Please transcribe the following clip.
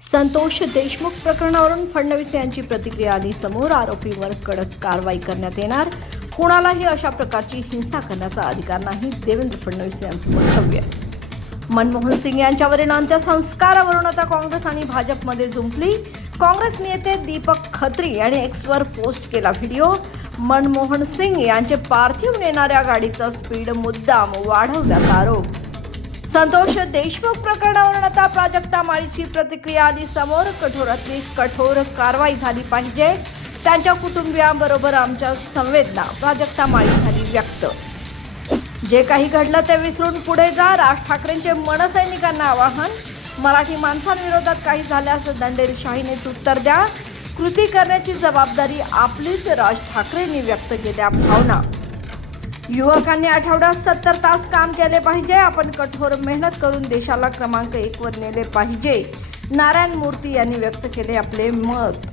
संतोष देशमुख प्रकरणावरून फडणवीस यांची प्रतिक्रिया आली समोर. आरोपीवर कडक कारवाई करण्यात येणार. कोणालाही अशा प्रकारची हिंसा करण्याचा अधिकार नाही, देवेंद्र फडणवीस यांचं वक्तव्य. मनमोहन सिंग यांच्यावरील अंत्यसंस्कारावरून आता काँग्रेस आणि भाजपमध्ये जुंपली. काँग्रेस नेते दीपक खत्री यांनी एक्सवर पोस्ट केला व्हिडिओ. मनमोहन सिंग यांचे पार्थिव नेणाऱ्या गाडीचा स्पीड मुद्दाम वाढवल्याचा आरोप. संतोष देशमुख प्रकरणावरून आता प्राजक्ता माळीची प्रतिक्रिया आली समोर. कठोरातली कठोर कारवाई झाली पाहिजे. त्यांच्या कुटुंबियांबरोबर आमच्या संवेदना प्राजक्ता माळी झाली व्यक्त. जे काही घडलं ते विसरून पुढे जा, राज ठाकरेंचे मनसैनिकांना आवाहन. मराठी माणसांविरोधात काही झाल्यास दंडेलशाहीनेच उत्तर द्या. कृती करण्याची जबाबदारी आपलीच, राज ठाकरेंनी व्यक्त केल्या भावना. युवकांनी आठवड्यात 70 तास काम केले पाहिजे. आपण कठोर मेहनत करून देशाला क्रमांक 1 वर नेले पाहिजे. नारायण मूर्ती यांनी व्यक्त केले आपले मत.